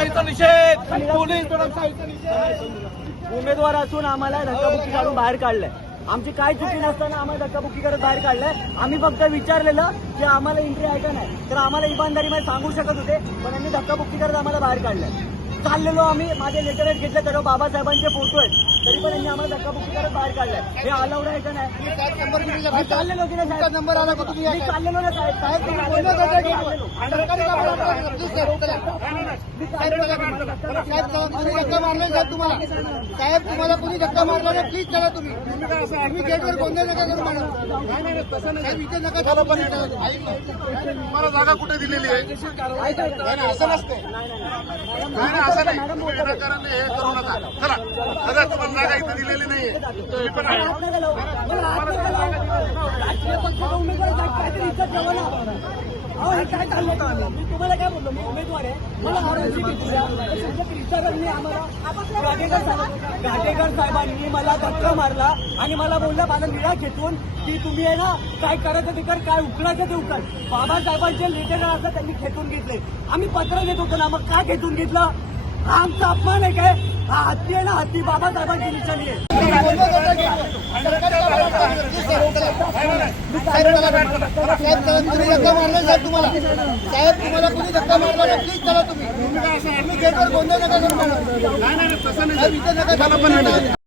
दडपशाहीचा निषेध, पोलीस दडपशाहीचा निषेध। उमेदवार असून आम्हाला धक्काबुक्की काढून बाहेर काढलंय। आमची काय चुकी नसताना आम्हाला धक्काबुक्की करत बाहेर काढलंय। आम्ही फक्त विचारलेलं की आम्हाला एंट्री आहे का नाही, तर आम्हाला इमानदारीमध्ये सांगू शकत होते, पण यांनी धक्काबुक्की करत आम्हाला बाहेर काढलंय। चाललेलो आम्ही, माझे लेटर घेतले तर बाबासाहेबांचे फोटो आहेत, तरी पण यांनी आम्हाला धक्काबुक्की करत बाहेर काढलंय। हे अलाउड आहे का नाही? मी चाललेलो की नाही साहेब? नंबर आला का तुम्ही? मी चाललेलो ना साहेब। साहेब तुम्ही साहेब धक्का मारले साहेब तुम्हाला? साहेब तुम्हाला कोणी धक्का मारला ना? प्लीज चला तुम्ही गेटवर गोंधळ नका करू मॅडम। साहेब इथे नका चला, पण तुम्हाला जागा कुठे दिलेली आहे? असं नसते, असं नाही, तुम्ही विनाकारण हे करू नका। चला दादा, तुम्हाला जागा इथे दिलेली नाहीये, तुम्ही पण आहे। राष्ट्रीय पक्षाचा उमेदवार काहीतरी इज्जत ठेवा ना। अहो हे काय चाललं होतं? मी तुम्हाला काय बोललो, मी उमेदवार आहे, मला आरक्षण घेतली आम्हाला। घाटेकर साहेबांनी मला धक्का मारला आणि मला बोलला माझा निळा खेचून की तुम्ही आहे ना, काय करायचं ते कर, काय उकडायचं ते उकड। बाबासाहेबांचे लेटर असं त्यांनी खेचून घेतले। आम्ही पत्र देत होतो ना, मग काय खेचून घेतलं? हा आमचा अपमान आहे काय? हा हत्ती आहे ना, हत्ती बाबासाहेबांची निशाणी आहे। धक्का मारला साहेब तुम्हाला? साहेब तुम्हाला कोणी धक्का मारला ना? प्लीज चला तुम्ही गेटवर गोंधळ नका करू मॅडम। नाही, तसं नाही, इथे नका